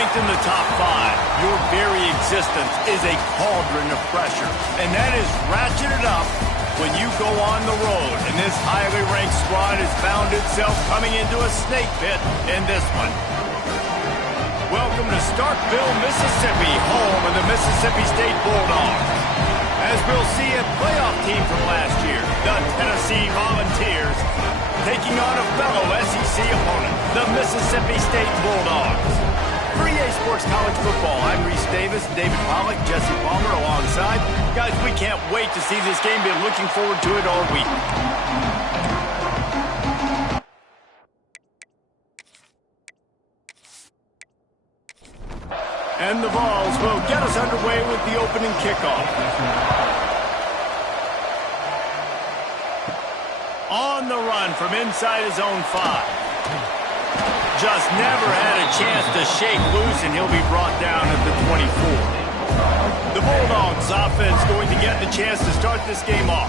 Ranked in the top 5, your very existence is a cauldron of pressure, and that is ratcheted up when you go on the road. And this highly ranked squad has found itself coming into a snake pit in this one. Welcome to Starkville, Mississippi, home of the Mississippi State Bulldogs. As we'll see, a playoff team from last year, the Tennessee Volunteers, taking on a fellow SEC opponent, the Mississippi State Bulldogs. For EA Sports College Football, I'm Reese Davis, David Pollack, Jesse Palmer alongside. Guys, we can't wait to see this game. Been looking forward to it all week. And the Vols will get us underway with the opening kickoff. On the run from inside his own 5. Just never had a chance to shake loose, and he'll be brought down at the 24. The Bulldogs offense going to get the chance to start this game off.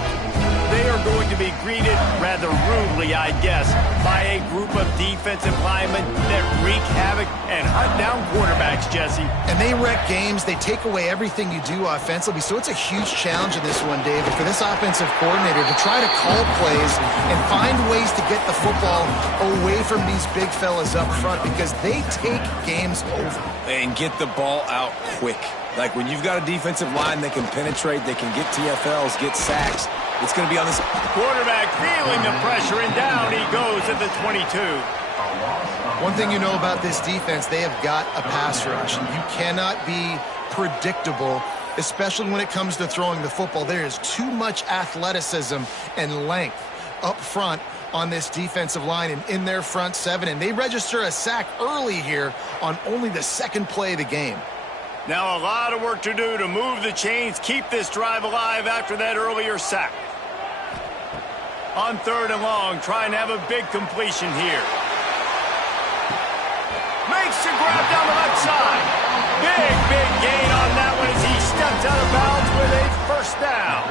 They are going to be greeted rather rudely, I guess, by a group of defensive linemen that wreak havoc and hunt down quarterbacks, Jesse. And they wreck games. They take away everything you do offensively. So it's a huge challenge in this one, David, for this offensive coordinator to try to call plays and find ways to get the football away from these big fellas up front, because they take games over. And get the ball out quick. Like when you've got a defensive line that can penetrate, they can get TFLs, get sacks. It's going to be on this. Quarterback feeling the pressure, and down he goes at the 22. One thing you know about this defense, they have got a pass rush, and you cannot be predictable, especially when it comes to throwing the football. There is too much athleticism and length up front on this defensive line and in their front 7, and they register a sack early here on only the second play of the game. Now a lot of work to do to move the chains, keep this drive alive after that earlier sack. On 3rd and long, trying to have a big completion here. Makes the grab down the left side. Big gain on that one as he steps out of bounds with a first down.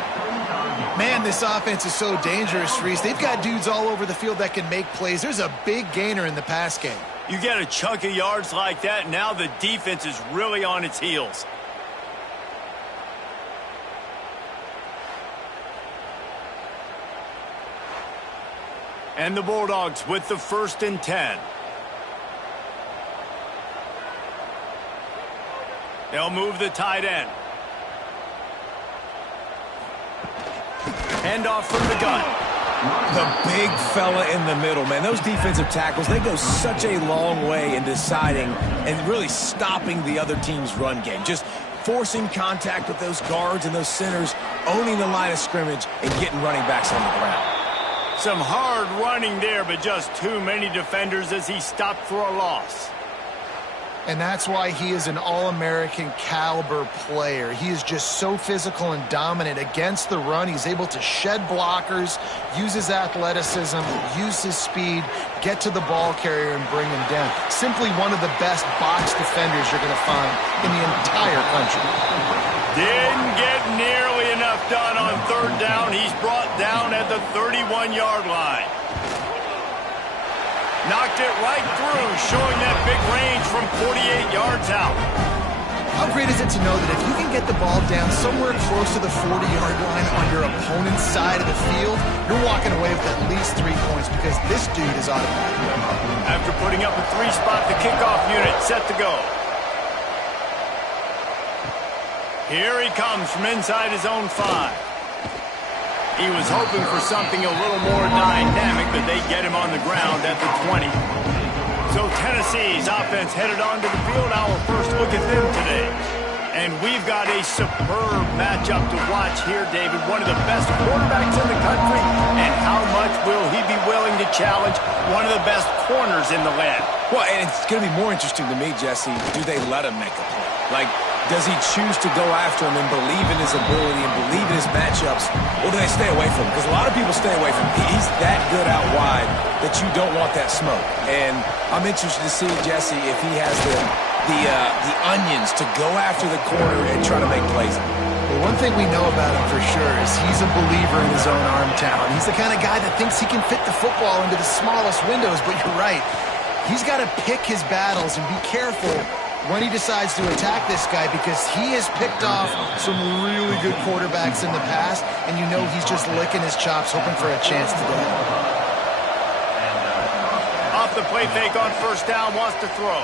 Man, this offense is so dangerous, Reese. They've got dudes all over the field that can make plays. There's a big gainer in the pass game. You get a chunk of yards like that, now the defense is really on its heels. And the Bulldogs with the 1st and 10. They'll move the tight end. Hand off from the gun. The big fella in the middle, man. Those defensive tackles, they go such a long way in deciding and really stopping the other team's run game. Just forcing contact with those guards and those centers, owning the line of scrimmage, and getting running backs on the ground. Some hard running there, but just too many defenders as he stopped for a loss. And that's why he is an All-American caliber player. He is just so physical and dominant against the run. He's able to shed blockers, use his athleticism, use his speed, get to the ball carrier and bring him down. Simply one of the best box defenders you're going to find in the entire country. Didn't get nearly enough done on 3rd down. He's brought down at the 31-yard line. Knocked it right through, showing that big range from 48 yards out. How great is it to know that if you can get the ball down somewhere close to the 40-yard line on your opponent's side of the field, you're walking away with at least 3 points, because this dude is automatic. After putting up a 3-spot, the kickoff unit set to go. Here he comes from inside his own 5. He was hoping for something a little more dynamic, but they get him on the ground at the 20. So Tennessee's offense headed onto the field. Our first look at them today. And we've got a superb matchup to watch here, David. One of the best quarterbacks in the country. And how much will he be willing to challenge one of the best corners in the land? Well, and it's going to be more interesting to me, Jesse, do they let him make a play? Like, does he choose to go after him and believe in his ability and believe in his matchups, or do they stay away from him? Because a lot of people stay away from him. He's that good out wide that you don't want that smoke. And I'm interested to see, Jesse, if he has the onions to go after the corner and try to make plays. Well, one thing we know about him for sure is he's a believer in his own arm talent. He's the kind of guy that thinks he can fit the football into the smallest windows, but you're right. He's got to pick his battles and be careful when he decides to attack this guy, because he has picked off some really good quarterbacks in the past, and you know he's just licking his chops, hoping for a chance today. Off the play fake on first down, wants to throw.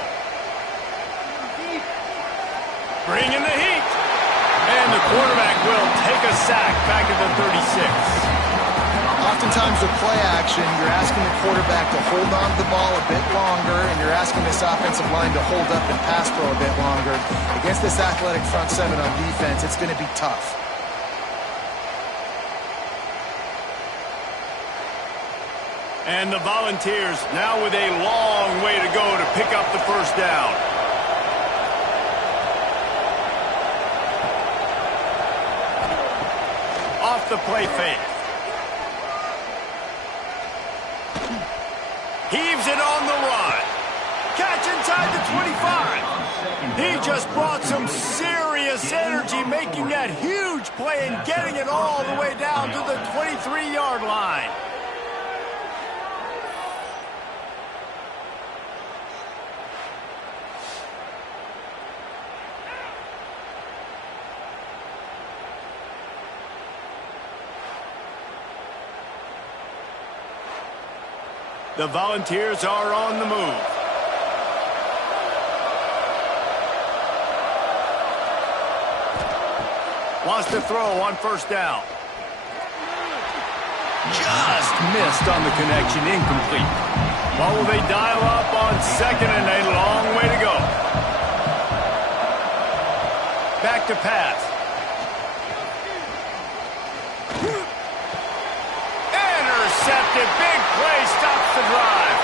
Bringing the heat. And the quarterback will take a sack back at the 36. Oftentimes with play action, you're asking the quarterback to hold on to the ball a bit longer, and you're asking this offensive line to hold up and pass pro a bit longer. Against this athletic front seven on defense, it's going to be tough. And the Volunteers now with a long way to go to pick up the first down. Off the play fake. Heaves it on the run. Catch inside the 25. He just brought some serious energy, making that huge play and getting it all the way down to the 23-yard line. The Volunteers are on the move. Wants to throw on first down. Just missed on the connection, incomplete. What will they dial up on second and a long way to go? Back to pass. Intercepted, big play, stops the drive.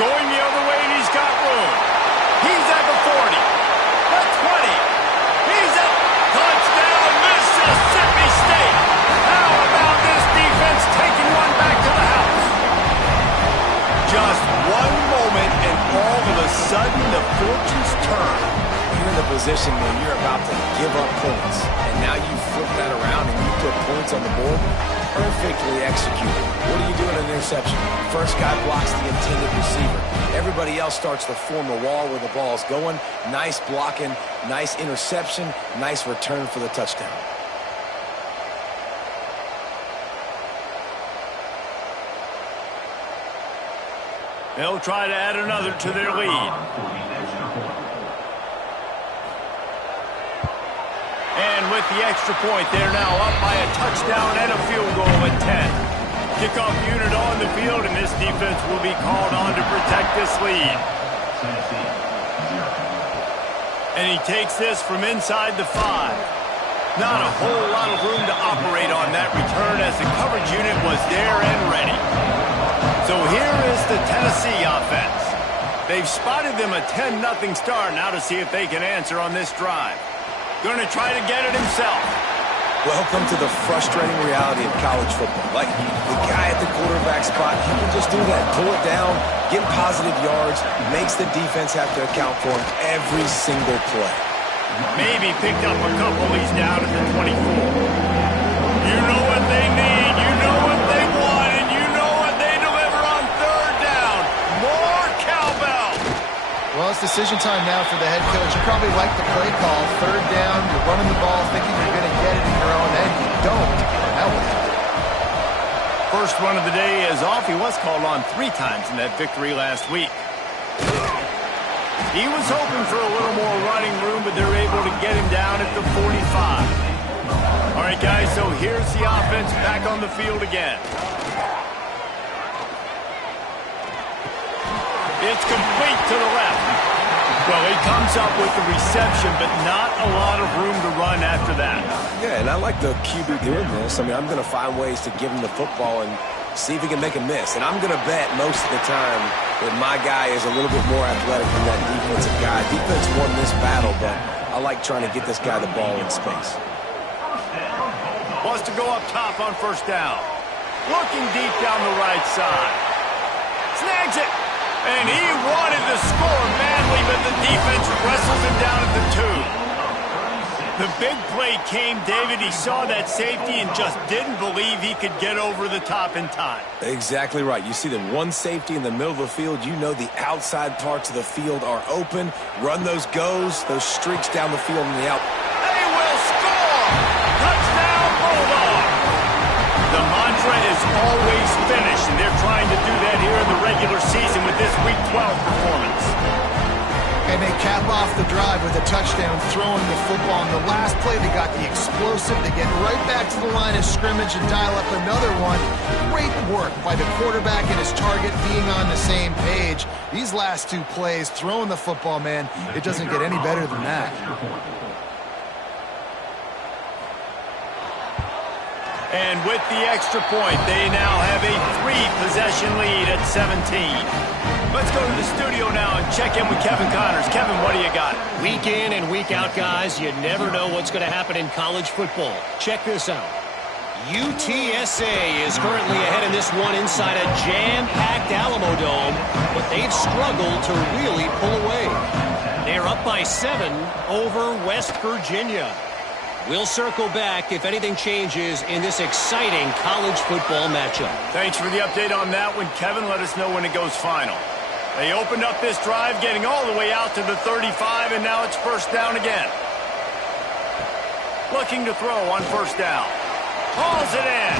Going the other way, and he's got room. He's at the 40, the 20. He's at touchdown, Mississippi State. How about this defense taking one back to the house? Just one moment, and all of a sudden, the fortunes turn. You're in the position where you're about to give up points, and now you flip that around and you put points on the board. Perfectly executed. What do you do in an interception? First guy blocks the intended receiver. Everybody else starts to form a wall where the ball's going. Nice blocking, nice interception, nice return for the touchdown. They'll try to add another to their lead. And with the extra point, they're now up by a touchdown and a field goal at 10. Kickoff unit on the field, and this defense will be called on to protect this lead. And he takes this from inside the 5. Not a whole lot of room to operate on that return, as the coverage unit was there and ready. So here is the Tennessee offense. They've spotted them a 10-0 start. Now to see if they can answer on this drive. Going to try to get it himself. Welcome to the frustrating reality of college football. Like, the guy at the quarterback spot, he can just do that. Pull it down, get positive yards, makes the defense have to account for him every single play. Maybe picked up a couple. He's down at the 24. You know what they need. You know what they want. And you know what they deliver on third down. More cowbell. Well, it's decision time now for the head coach. You probably like the play call. Third down, you're running the ball thinking you're going to get it in your own end. You don't. Hell with it. First run of the day is off. He was called on 3 times in that victory last week. He was hoping for a little more running room, but they're able to get him down at the 45. All right, guys, so here's the offense back on the field again. It's complete to the left. Well, he comes up with the reception, but not a lot of room to run after that. Yeah, and I like the QB doing this. I mean, I'm going to find ways to give him the football and see if he can make a miss. And I'm going to bet most of the time that my guy is a little bit more athletic than that defensive guy. Defense won this battle, but I like trying to get this guy the ball in space. Wants to go up top on first down. Looking deep down the right side. Snags it. And he wanted to score badly, but the defense wrestles him down at the 2. The big play came, David. He saw that safety and just didn't believe he could get over the top in time. Exactly right. You see the one safety in the middle of the field. You know the outside parts of the field are open. Run those goes, those streaks down the field and the out. They will score! Touchdown, Bulldog! The mantra is always finish, and they're trying to do that here in the regular season with this Week 12 performance. And they cap off the drive with a touchdown, throwing the football. In the last play, they got the explosive. They get right back to the line of scrimmage and dial up another one. Great work by the quarterback and his target being on the same page. These last two plays, throwing the football, man, it doesn't get any better than that. And with the extra point, they now have a 3-possession lead at 17. Let's go to the studio now and check in with Kevin Connors. Kevin, what do you got? Week in and week out, guys, you never know what's going to happen in college football. Check this out. UTSA is currently ahead in this one inside a jam-packed Alamo Dome, but they've struggled to really pull away. They're up by 7 over West Virginia. We'll circle back if anything changes in this exciting college football matchup. Thanks for the update on that one, Kevin. Let us know when it goes final. They opened up this drive, getting all the way out to the 35, and now it's first down again. Looking to throw on first down. Hauls it in.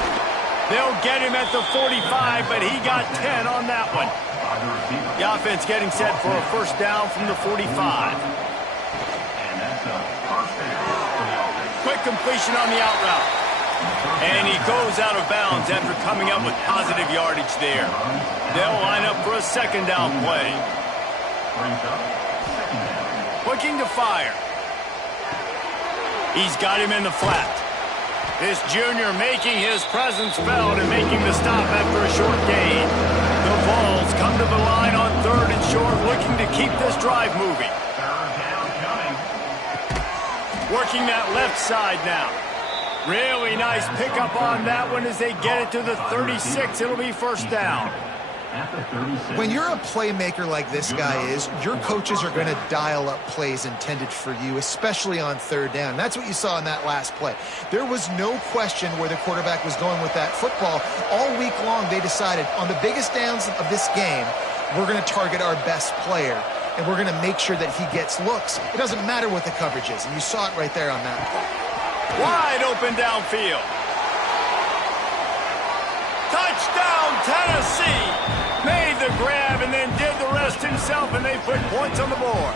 They'll get him at the 45, but he got 10 on that one. The offense getting set for a first down from the 45. Quick completion on the out route. And he goes out of bounds after coming up with positive yardage there. They'll line up for a second down play. Looking to fire. He's got him in the flat. This junior making his presence felt and making the stop after a short gain. The Vols come to the line on 3rd and short, looking to keep this drive moving. Working that left side now. Really nice pickup on that one as they get it to the 36. It'll be first down. When you're a playmaker like this guy is, your coaches are going to dial up plays intended for you, especially on 3rd down. That's what you saw in that last play. There was no question where the quarterback was going with that football. All week long, they decided on the biggest downs of this game, we're going to target our best player, and we're going to make sure that he gets looks. It doesn't matter what the coverage is, and you saw it right there on that play. Wide open downfield. Touchdown, Tennessee. Made the grab and then did the rest himself, and they put points on the board.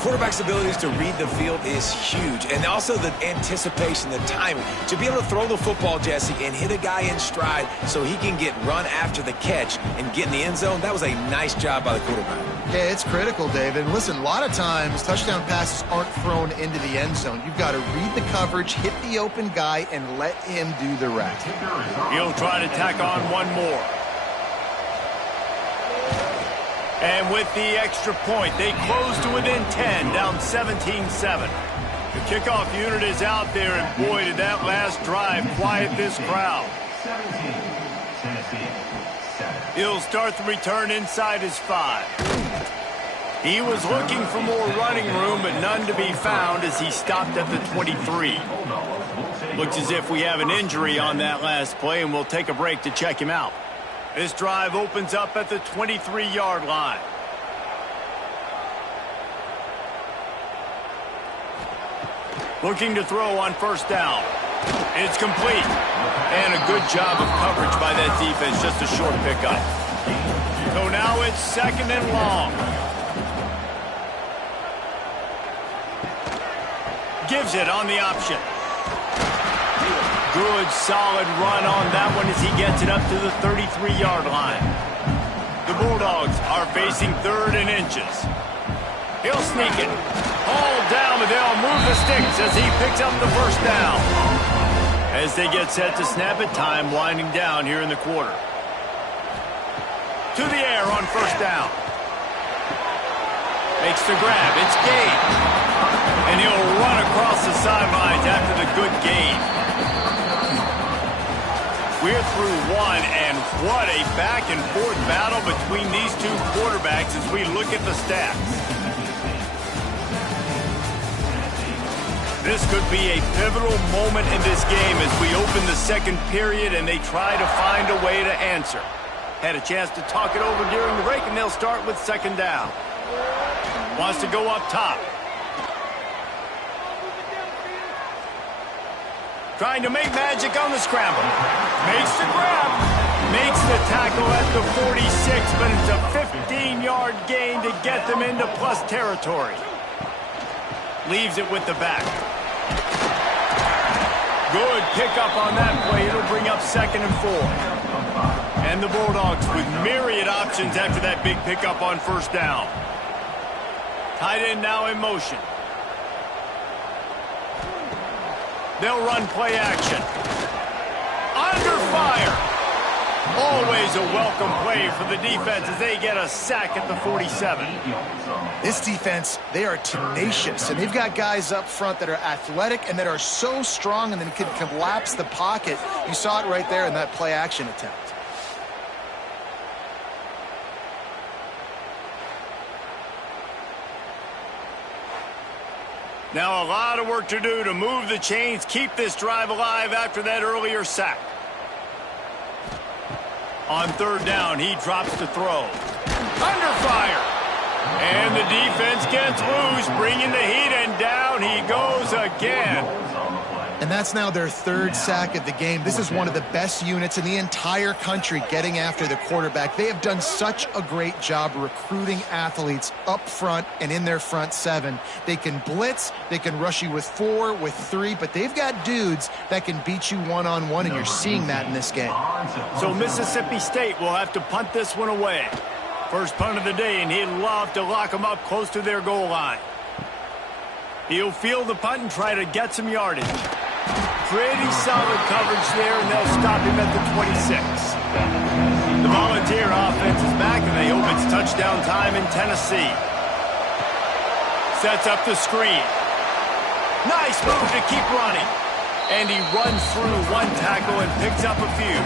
Quarterback's abilities to read the field is huge, and also the anticipation, the timing. To be able to throw the football, Jesse, and hit a guy in stride so he can get run after the catch and get in the end zone, that was a nice job by the quarterback. Yeah, it's critical, David. And listen, a lot of times touchdown passes aren't thrown into the end zone. You've got to read the coverage, hit the open guy, and let him do the rest. He'll try to tack on one more. And with the extra point, they close to within 10, down 17-7. The kickoff unit is out there, and boy, did that last drive quiet this crowd. He'll start the return inside his 5. He was looking for more running room, but none to be found as he stopped at the 23. Looks as if we have an injury on that last play, and we'll take a break to check him out. This drive opens up at the 23-yard line. Looking to throw on first down. It's complete. And a good job of coverage by that defense, just a short pickup. So now it's second and long. Gives it on the option. Good, solid run on that one as he gets it up to the 33-yard line. The Bulldogs are facing 3rd and inches. He'll sneak it. Hauled down, but they'll move the sticks as he picks up the first down. As they get set to snap it, time winding down here in the quarter. To the air on first down. Makes the grab. It's gained. And he'll run across the sidelines after the good gain. We're through one, and what a back-and-forth battle between these two quarterbacks as we look at the stats. This could be a pivotal moment in this game as we open the second period and they try to find a way to answer. Had a chance to talk it over during the break, and they'll start with second down. Wants to go up top. Trying to make magic on the scramble. Makes the grab. Makes the tackle at the 46, but it's a 15-yard gain to get them into plus territory. Leaves it with the back. Good pickup on that play. It'll bring up 2nd and 4. And the Bulldogs with myriad options after that big pickup on first down. Tight end now in motion. They'll run play action. Under fire. Always a welcome play for the defense as they get a sack at the 47. This defense, they are tenacious, and they've got guys up front that are athletic and that are so strong and then can collapse the pocket. You saw it right there in that play action attempt. Now a lot of work to do to move the chains, keep this drive alive after that earlier sack. On third down, he drops to throw. Under fire. And the defense gets loose, bringing the heat, and down he goes again. And that's now their 3rd sack of the game. This is one of the best units in the entire country getting after the quarterback. They have done such a great job recruiting athletes up front and in their front 7. They can blitz, they can rush you with 4, with 3, but they've got dudes that can beat you one-on-one, and you're seeing that in this game. So Mississippi State will have to punt this one away. First punt of the day, and he'd love to lock them up close to their goal line. He'll field the punt and try to get some yardage. Pretty solid coverage there, and they'll stop him at the 26. The Volunteer offense is back, and they hope it's touchdown time in Tennessee. Sets up the screen. Nice move to keep running. And he runs through one tackle and picks up a few.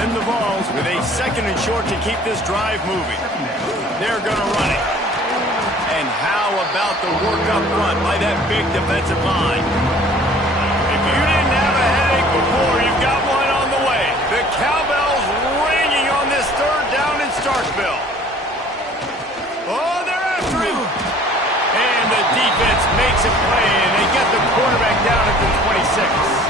And the Vols with a 2nd and short to keep this drive moving. They're going to run it. And how about the work up front by that big defensive line? If you didn't have a headache before, you've got one on the way. The cowbell's ringing on this 3rd down in Starkville. Oh, they're after him. And the defense makes a play, and they get the quarterback down at the 26.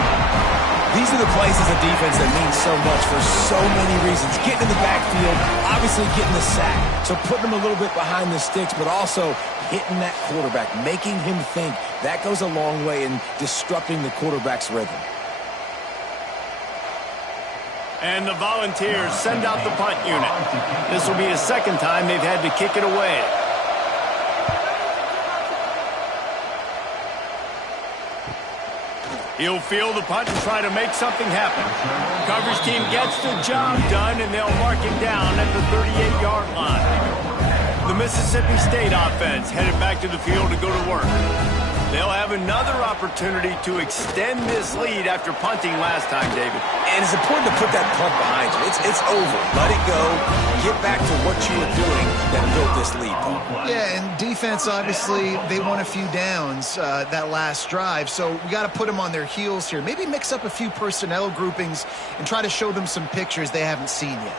These are the plays as a defense that mean so much for so many reasons. Getting in the backfield, obviously getting the sack, so putting him a little bit behind the sticks, but also hitting that quarterback, making him think. That goes a long way in disrupting the quarterback's rhythm. And the Volunteers send out the punt unit. This will be the 2nd time they've had to kick it away. He'll field the punt and try to make something happen. Coverage team gets the job done, and they'll mark him down at the 38-yard line. The Mississippi State offense headed back to the field to go to work. They'll have another opportunity to extend this lead after punting last time, David. And it's important to put that punt behind you. It's over. Let it go. Get back to what you were doing that built this lead, Paul. Yeah, and defense, obviously, they won a few downs that last drive, so we got to put them on their heels here. Maybe mix up a few personnel groupings and try to show them some pictures they haven't seen yet.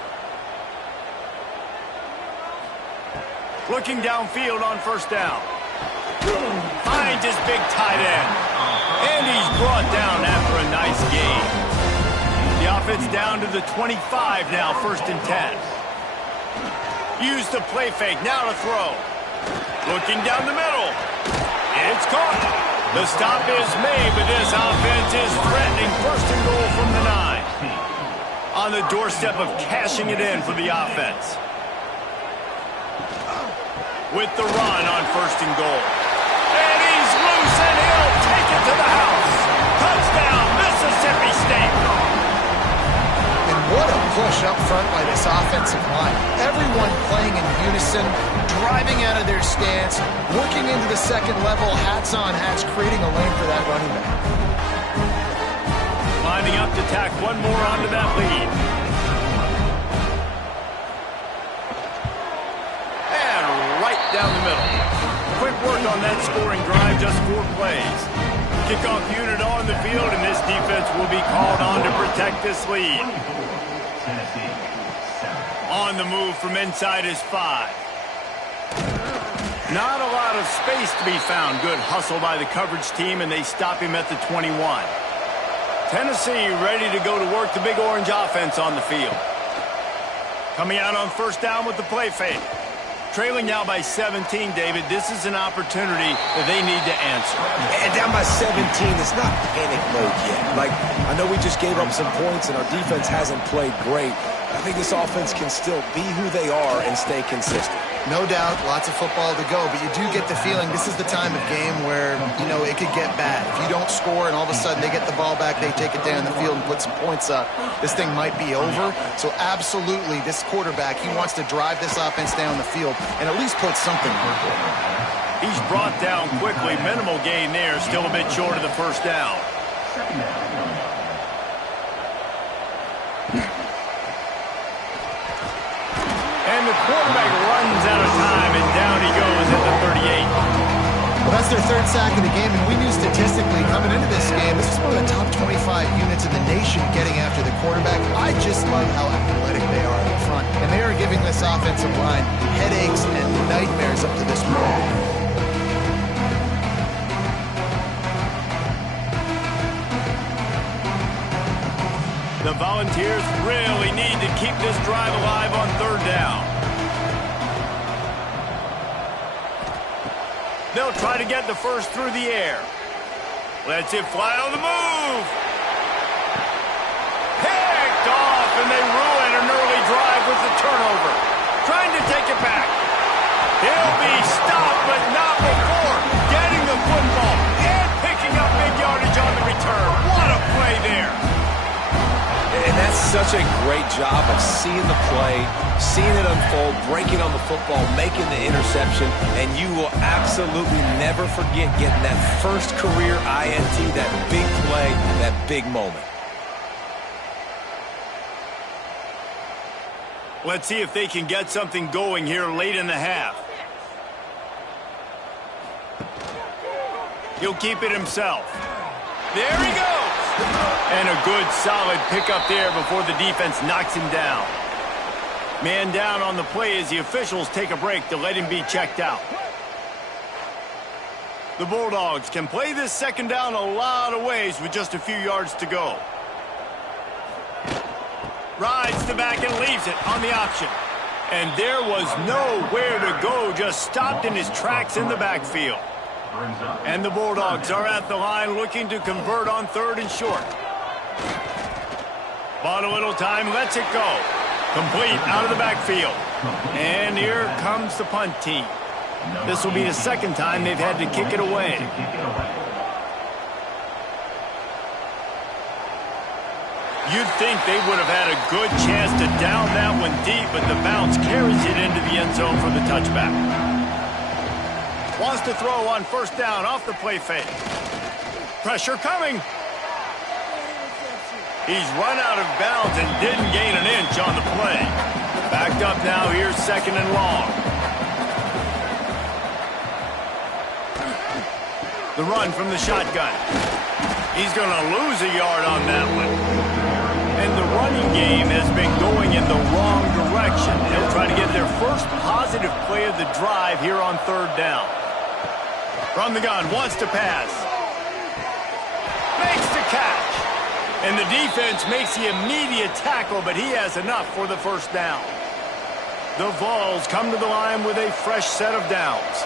Looking downfield on first down. Finds his big tight end. And he's brought down after a nice gain. The offense down to the 25 now, 1st and 10. Use the play fake, now to throw. Looking down the middle. It's caught. The stop is made, but this offense is threatening 1st and goal from the 9. On the doorstep of cashing it in for the offense. With the run on 1st and goal. And he's loose, and he'll take it to the house. Touchdown, Mississippi State. And what a push up front by this offensive line. Everyone playing in unison, driving out of their stance, working into the 2nd level, hats on hats, creating a lane for that running back. Lining up to tack one more onto that lead. And right down the middle. Quick work on that scoring drive, just 4 plays. Kickoff unit on the field, and this defense will be called on to protect this lead. On the move from inside is 5. Not a lot of space to be found. Good hustle by the coverage team, and they stop him at the 21. Tennessee ready to go to work the Big Orange offense on the field. Coming out on first down with the play fake. Trailing now by 17, David. This is an opportunity that they need to answer. And down by 17, it's not panic mode yet. Like, I know we just gave up some points and our defense hasn't played great. I think this offense can still be who they are and stay consistent. No doubt, lots of football to go, but you do get the feeling this is the time of game where, you know, it could get bad. If you don't score and all of a sudden they get the ball back, they take it down the field and put some points up, this thing might be over. So absolutely, this quarterback, he wants to drive this offense down the field and at least put something on the board. He's brought down quickly. Minimal gain there, still a bit short of the first down. And the quarterback runs out of time, and down he goes at the 38. Well, that's their 3rd sack of the game, and we knew statistically coming into this game, this is one of the top 25 units in the nation getting after the quarterback. I just love how athletic they are in front, and they are giving this offensive line headaches and nightmares up to this point. The Volunteers really need to keep this drive alive on 3rd down. They'll try to get the first through the air. Lets it fly on the move. Picked off, and they ruin an early drive with the turnover. Trying to take it back. He'll be stopped, but not before getting the football and picking up big yardage on the return. What a play there. And that's such a great job of seeing the play, seeing it unfold, breaking on the football, making the interception, and you will absolutely never forget getting that first career INT, that big play, that big moment. Let's see if they can get something going here late in the half. He'll keep it himself. There he goes. And a good, solid pickup there before the defense knocks him down. Man down on the play as the officials take a break to let him be checked out. The Bulldogs can play this 2nd down a lot of ways with just a few yards to go. Rides the back and leaves it on the option. And there was nowhere to go, just stopped in his tracks in the backfield. And the Bulldogs are at the line looking to convert on 3rd and short. Bought a little time, lets it go. Complete out of the backfield. And here comes the punt team. This will be the 2nd time they've had to kick it away. You'd think they would have had a good chance to down that one deep, but the bounce carries it into the end zone for the touchback. Wants to throw on 1st down off the play fake. Pressure coming. He's run out of bounds and didn't gain an inch on the play. Backed up now, here's 2nd and long. The run from the shotgun. He's going to lose a yard on that one. And the running game has been going in the wrong direction. They'll try to get their first positive play of the drive here on 3rd down. From the gun, wants to pass. Makes the catch. And the defense makes the immediate tackle, but he has enough for the 1st down. The Vols come to the line with a fresh set of downs.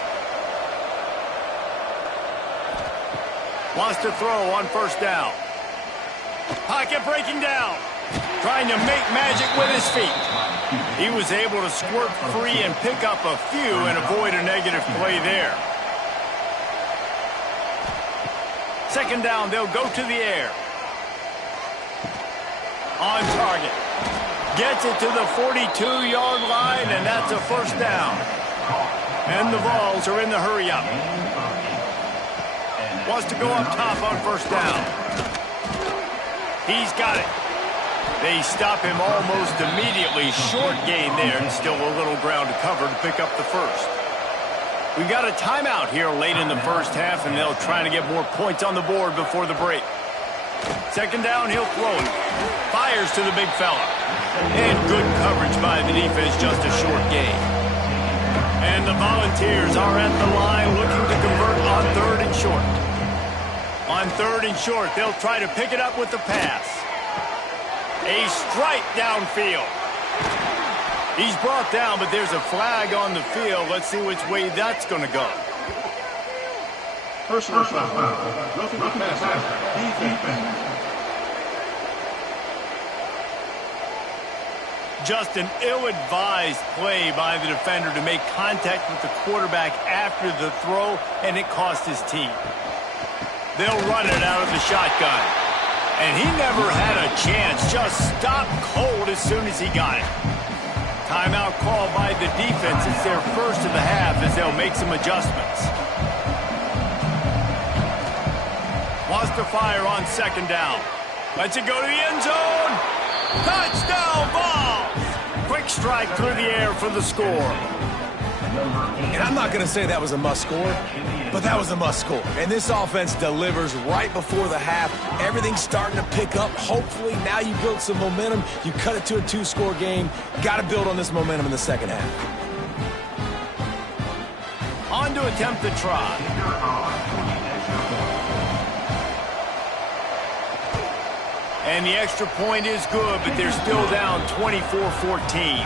Wants to throw on 1st down. Pocket breaking down. Trying to make magic with his feet. He was able to squirt free and pick up a few and avoid a negative play there. 2nd down, they'll go to the air. On target. Gets it to the 42-yard line, and that's a 1st down. And the Vols are in the hurry-up. Wants to go up top on 1st down. He's got it. They stop him almost immediately. Short gain there, and still a little ground to cover to pick up the 1st. We've got a timeout here late in the first half, and they'll try to get more points on the board before the break. Second down, he'll throw it. Fires to the big fella. And good coverage by the defense, just a short gain. And the Volunteers are at the line looking to convert on 3rd and short. On 3rd and short, they'll try to pick it up with the pass. A strike downfield. He's brought down, but there's a flag on the field. Let's see which way that's going to go. Personal foul. Roughing the passer. Defense. Just an ill-advised play by the defender to make contact with the quarterback after the throw, and it cost his team. They'll run it out of the shotgun. And he never had a chance. Just stopped cold as soon as he got it. Timeout called by the defense. It's their first of the half as they'll make some adjustments. Wants to fire on 2nd down. Lets it go to the end zone. Touchdown, Vols! Quick strike through the air for the score. And I'm not going to say that was a must score, but that was a must score. And this offense delivers right before the half. Everything's starting to pick up. Hopefully now you build some momentum. You cut it to a 2-score game. Got to build on this momentum in the second half. On to attempt the try. And the extra point is good, but they're still down 24-14.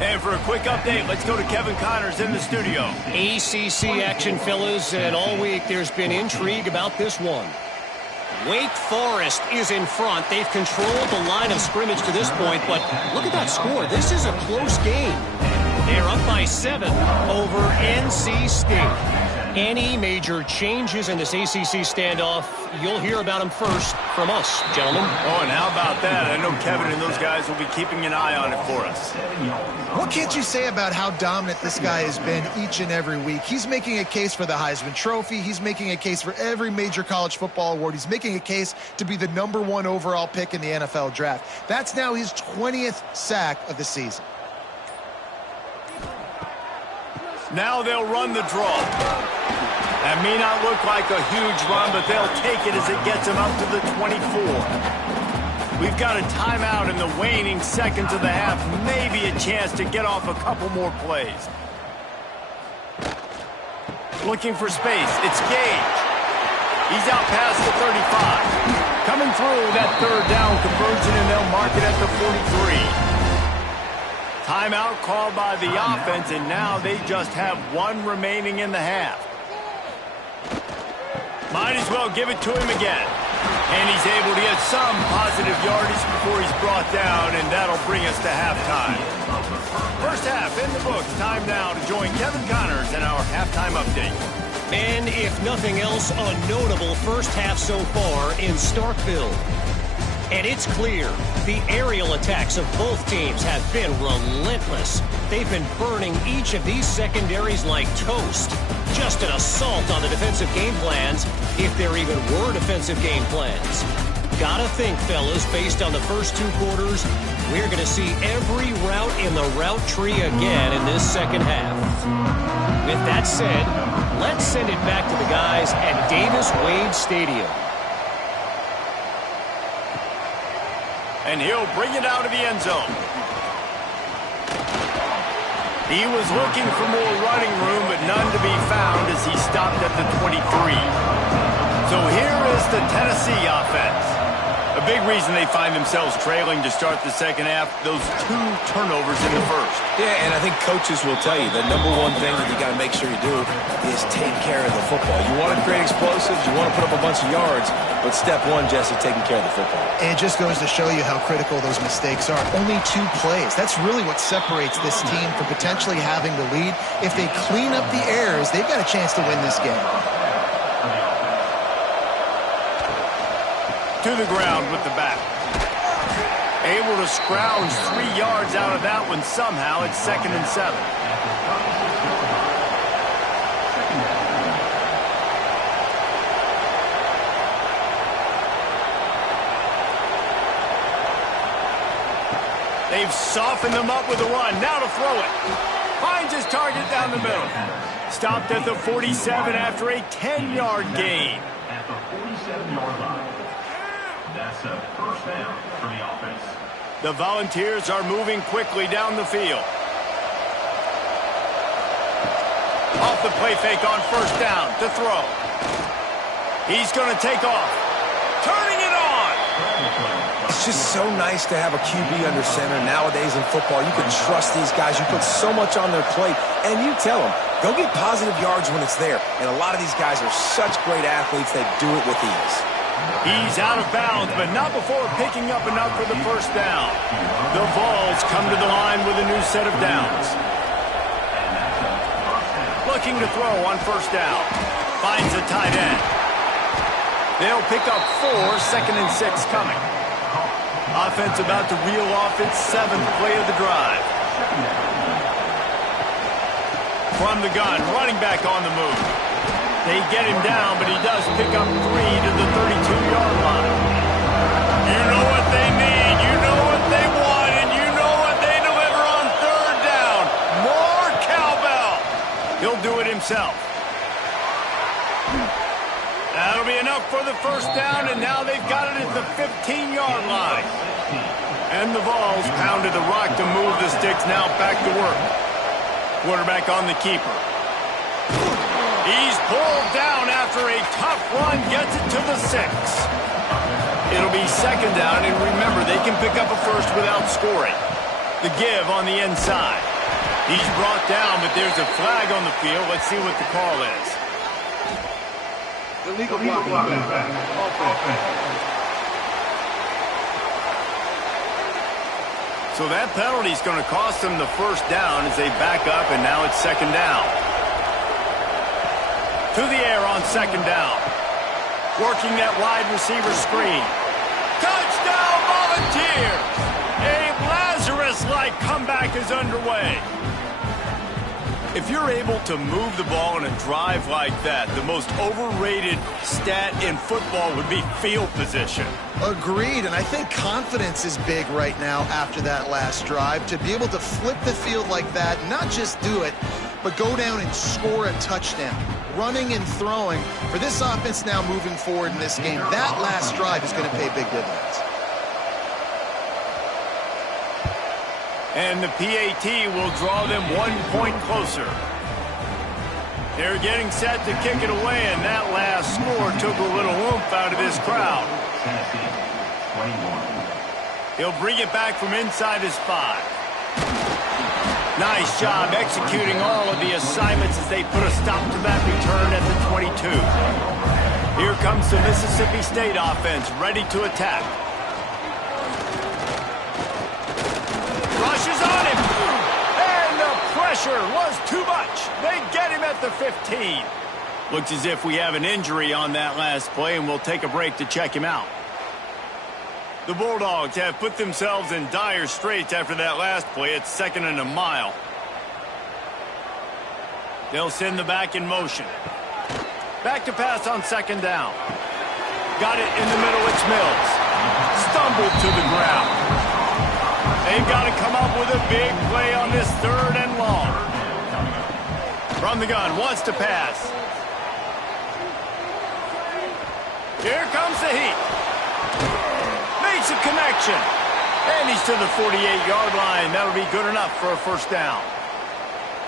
And for a quick update, let's go to Kevin Connors in the studio. ACC action, fellas, and all week there's been intrigue about this one. Wake Forest is in front. They've controlled the line of scrimmage to this point, but look at that score. This is a close game. They're up by 7 over NC State. Any major changes in this ACC standoff, you'll hear about them first from us, gentlemen. Oh, and how about that? I know Kevin and those guys will be keeping an eye on it for us. What can't you say about how dominant this guy has been each and every week? He's making a case for the Heisman Trophy. He's making a case for every major college football award. He's making a case to be the #1 overall pick in the NFL draft. That's now his 20th sack of the season. Now they'll run the draw. That may not look like a huge run, but they'll take it as it gets them up to the 24. We've got a timeout in the waning seconds of the half. Maybe a chance to get off a couple more plays. Looking for space. It's Gage. He's out past the 35. Coming through that 3rd down conversion, and they'll mark it at the 43. Timeout called by the offense, and now they just have 1 remaining in the half. Might as well give it to him again. And he's able to get some positive yardage before he's brought down, and that'll bring us to halftime. First half in the books. Time now to join Kevin Connors in our halftime update. And if nothing else, a notable first half so far in Starkville. And it's clear the aerial attacks of both teams have been relentless. They've been burning each of these secondaries like toast. Just an assault on the defensive game plans, if there even were defensive game plans. Gotta think, fellas, based on the first 2 quarters, we're going to see every route in the route tree again in this second half. With that said, let's send it back to the guys at Davis-Wade Stadium. And he'll bring it out of the end zone. He was looking for more running room, but none to be found as he stopped at the 23. So here is the Tennessee offense. A big reason they find themselves trailing to start the second half, those 2 turnovers in the first. Yeah, and I think coaches will tell you the #1 thing that you got to make sure you do is take care of the football. You want to create explosives, you want to put up a bunch of yards, but step 1, Jesse, taking care of the football. And it just goes to show you how critical those mistakes are. Only 2 plays. That's really what separates this team from potentially having the lead. If they clean up the errors, they've got a chance to win this game. To the ground with the back. Able to scrounge 3 yards out of that one somehow. It's 2nd and 7. They've softened them up with a run. Now to throw it. Finds his target down the middle. Stopped at the 47 after a 10-yard gain. At the 47-yard line. That's a first down for the offense. The Volunteers are moving quickly down the field. Off the play fake on first down to throw. He's going to take off. Turning it on. It's just so nice to have a QB under center nowadays in football. You can trust these guys. You put so much on their plate, and you tell them, go get positive yards when it's there. And a lot of these guys are such great athletes, they do it with ease. He's out of bounds, but not before picking up enough for the first down. The Vols come to the line with a new set of downs. Looking to throw on first down. Finds a tight end. They'll pick up 4, 2nd and 6 coming. Offense about to reel off its 7th play of the drive. From the gun, running back on the move. They get him down, but he does pick up 3 to the 32-yard line. You know what they need, you know what they want, and you know what they deliver on third down. More cowbell. He'll do it himself. That'll be enough for the first down, and now they've got it at the 15-yard line. And the Vols pounded the rock to move the sticks, now back to work. Quarterback on the keeper. He's pulled down after a tough run, gets it to the 6. It'll be second down, and remember, they can pick up a first without scoring. The give on the inside. He's brought down, but there's a flag on the field. Let's see what the call is. Illegal blocking. Offense. So that penalty is going to cost them the first down as they back up, and now it's second down. To the air on second down. Working that wide receiver screen. Touchdown, Volunteers! A Lazarus-like comeback is underway. If you're able to move the ball in a drive like that, the most overrated stat in football would be field position. Agreed, and I think confidence is big right now after that last drive. To be able to flip the field like that, not just do it, but go down and score a touchdown. Running and throwing. For this offense now moving forward in this game, that last drive is going to pay big dividends. And the PAT will draw them 1 point closer. They're getting set to kick it away, and that last score took a little oomph out of this crowd. He'll bring it back from inside his 5. Nice job executing all of the assignments as they put a stop to that return at the 22. Here comes the Mississippi State offense, ready to attack. Rushes on him, and the pressure was too much. They get him at the 15. Looks as if we have an injury on that last play, and we'll take a break to check him out. The Bulldogs have put themselves in dire straits after that last play. It's 2nd and a mile. They'll send the back in motion. Back to pass on second down. Got it in the middle, it's Mills. Stumbled to the ground. They've got to come up with a big play on this 3rd and long. From the gun, wants to pass. Here comes the heat. Makes a connection. And he's to the 48-yard line. That'll be good enough for a first down.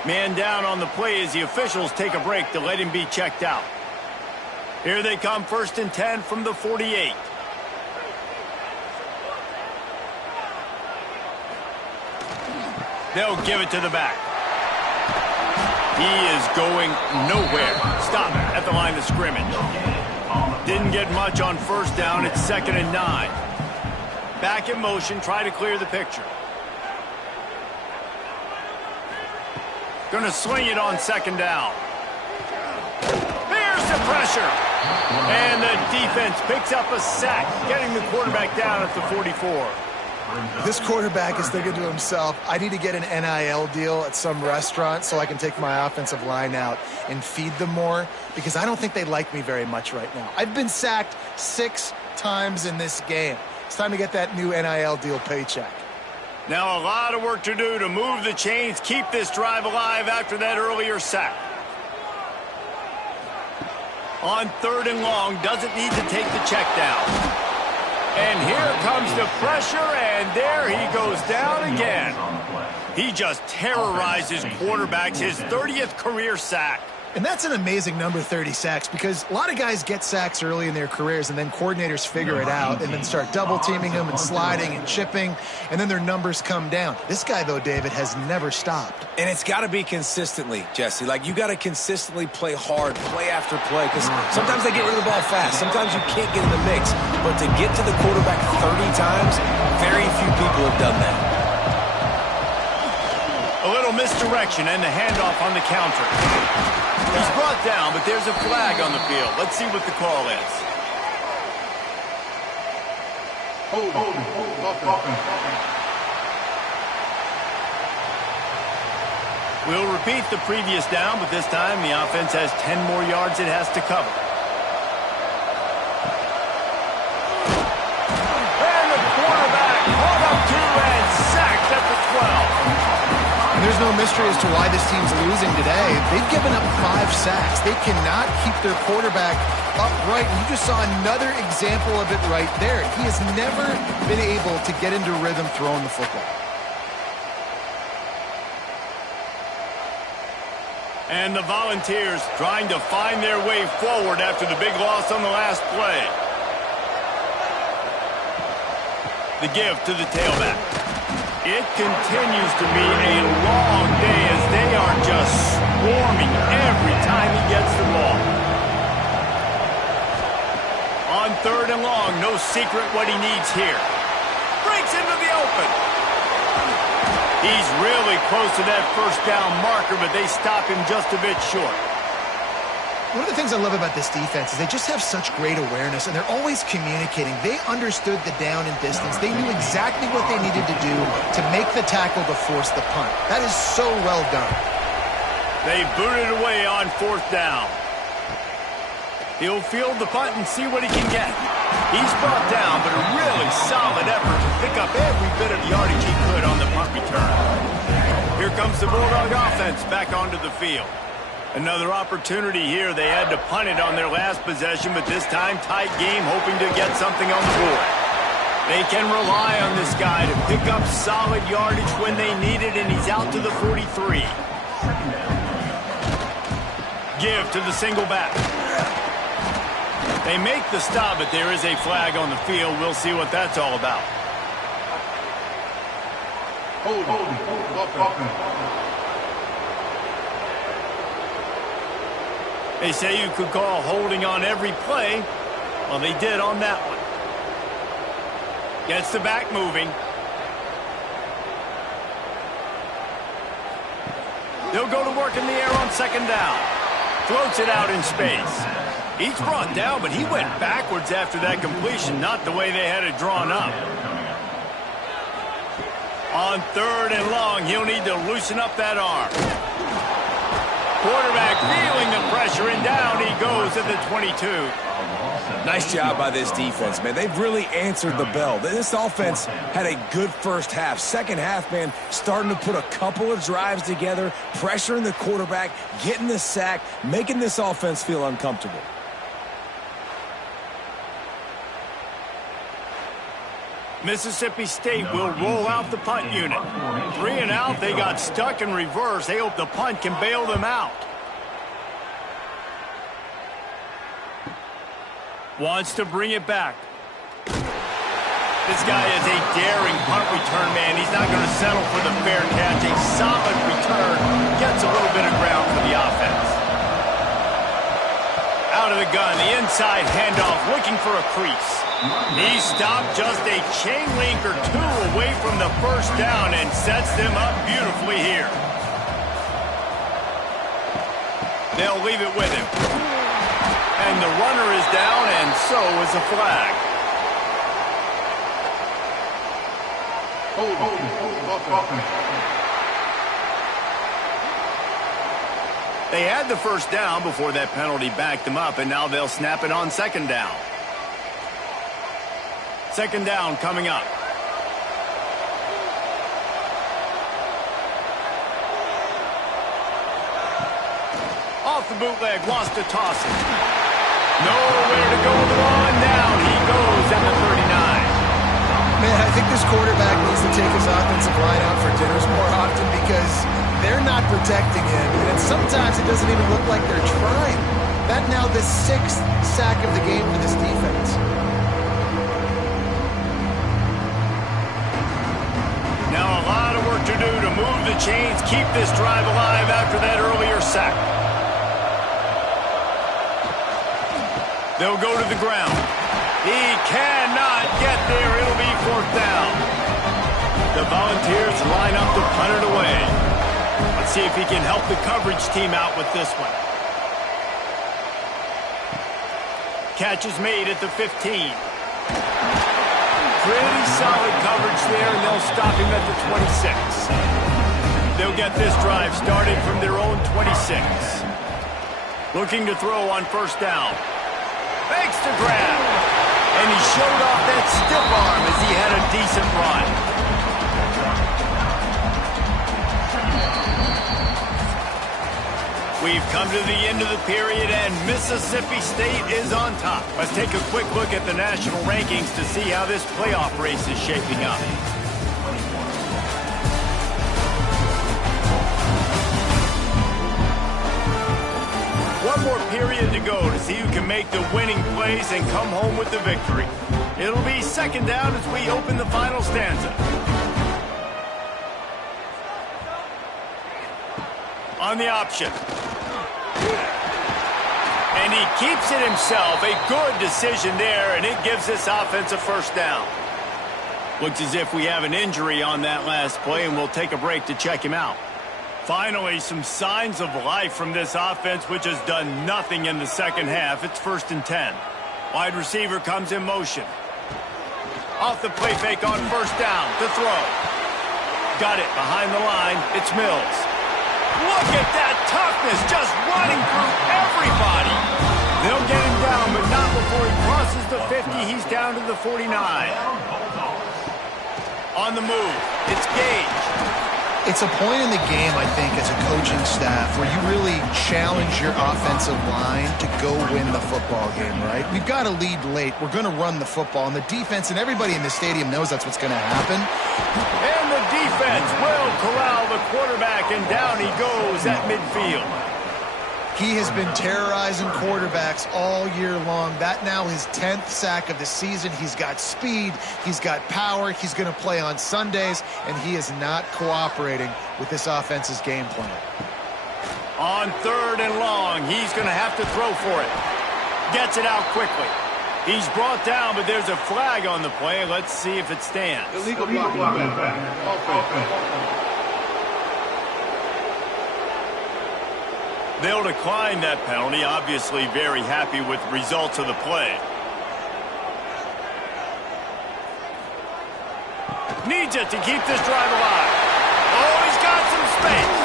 Man down on the play as the officials take a break to let him be checked out. Here they come, 1st and 10 from the 48. They'll give it to the back. He is going nowhere. Stop at the line of scrimmage. Didn't get much on first down. It's 2nd and 9. Back in motion, try to clear the picture. Gonna swing it on second down. There's the pressure. And the defense picks up a sack, getting the quarterback down at the 44. This quarterback is thinking to himself, I need to get an NIL deal at some restaurant so I can take my offensive line out and feed them more, because I don't think they like me very much right now. I've been sacked 6 times in this game. It's time to get that new NIL deal paycheck. Now a lot of work to do to move the chains, keep this drive alive after that earlier sack. On 3rd and long, doesn't need to take the check down. And here comes the pressure, and there he goes down again. He just terrorizes quarterbacks, his 30th career sack. And that's an amazing number, 30 sacks, because a lot of guys get sacks early in their careers, and then coordinators figure it out and then start double-teaming them and sliding and chipping, and then their numbers come down. This guy, though, David, has never stopped. And it's got to be consistently, Jesse. Like, you got to consistently play hard, play after play, because sometimes they get rid of the ball fast. Sometimes you can't get in the mix. But to get to the quarterback 30 times, very few people have done that. A little misdirection and the handoff on the counter. He's brought down, but there's a flag on the field. Let's see what the call is. We'll repeat the previous down, but this time the offense has 10 more yards it has to cover. And the quarterback caught up to and sacked at the 12. And there's no mystery as to why this team's losing today. They've given up 5 sacks. They cannot keep their quarterback upright. And you just saw another example of it right there. He has never been able to get into rhythm throwing the football. And the Volunteers trying to find their way forward after the big loss on the last play. The give to the tailback. It continues to be a long day as they are just swarming every time he gets the ball. On 3rd and long, no secret what he needs here. Breaks into the open. He's really close to that first down marker, but they stop him just a bit short. One of the things I love about this defense is they just have such great awareness, and they're always communicating. They understood the down and distance. They knew exactly what they needed to do to make the tackle to force the punt. That is so well done. They booted away on 4th down. He'll field the punt and see what he can get. He's brought down, but a really solid effort to pick up every bit of yardage he could on the punt return. Here comes the Bulldog offense back onto the field. Another opportunity here. They had to punt it on their last possession, but this time tight game, hoping to get something on the board. They can rely on this guy to pick up solid yardage when they need it, and he's out to the 43. Give to the single back. They make the stop, but there is a flag on the field. We'll see what that's all about. They say you could call holding on every play. Well, they did on that one. Gets the back moving. They'll go to work in the air on 2nd down. Floats it out in space. He's brought down, but he went backwards after that completion, not the way they had it drawn up. On 3rd and long, he'll need to loosen up that arm. Quarterback feeling the pressure, and down he goes at the 22. Nice job by this defense, man. They've really answered the bell. This offense had a good first half. Second half, man, starting to put a couple of drives together, pressuring the quarterback, getting the sack, making this offense feel uncomfortable. Mississippi State will roll out the punt unit. 3 and out, they got stuck in reverse. They hope the punt can bail them out. Wants to bring it back. This guy is a daring punt return man. He's not going to settle for the fair catch. A solid return. Gets a little bit of ground for the offense. Out of the gun, the inside handoff, looking for a crease. He stopped just a chain link or 2 away from the first down and sets them up beautifully here. They'll leave it with him. And the runner is down, and so is a flag. They had the first down before that penalty backed them up, and now they'll snap it on 2nd down. 2nd down coming up. Off the bootleg, wants to toss it. Nowhere to go with the ball, and down he goes at the 39. Man, I think this quarterback needs to take his offensive line out for dinners more often because they're not protecting him. And sometimes it doesn't even look like they're trying. That now the 6th sack of the game for this defense. Now a lot of work to do to move the chains, keep this drive alive after that earlier sack. They'll go to the ground. He cannot get there. It'll be 4th down. The Volunteers line up to punt it away. Let's see if he can help the coverage team out with this one. Catch is made at the 15. Pretty solid coverage there, and they'll stop him at the 26. They'll get this drive started from their own 26. Looking to throw on 1st down. Fakes to grab. And he showed off that stiff arm as he had a decent run. We've come to the end of the period, and Mississippi State is on top. Let's take a quick look at the national rankings to see how this playoff race is shaping up. One more period to go to see who can make the winning plays and come home with the victory. It'll be 2nd down as we open the final stanza. On the option. And he keeps it himself. A good decision there, and it gives this offense a 1st down. Looks as if we have an injury on that last play, and we'll take a break to check him out. Finally, some signs of life from this offense, which has done nothing in the 2nd half. It's 1st and 10. Wide receiver comes in motion. Off the play fake on 1st down to throw. Got it behind the line. It's Mills. Look at that toughness, just running through everybody. They'll get him down, but not before he crosses the 50. He's down to the 49. On the move, it's Gage. It's a point in the game, I think, as a coaching staff where you really challenge your offensive line to go win the football game, right? We've got to lead late. We're going to run the football, and the defense and everybody in the stadium knows that's what's going to happen. And the defense will corral the quarterback, and down he goes at midfield. He has been terrorizing quarterbacks all year long. That now his 10th sack of the season. He's got speed. He's got power. He's going to play on Sundays, and he is not cooperating with this offense's game plan. On 3rd and long, he's going to have to throw for it. Gets it out quickly. He's brought down, but there's a flag on the play. Let's see if it stands. Illegal blocking offense. They'll decline that penalty, obviously very happy with the results of the play. Needs it to keep this drive alive. Oh, he's got some space.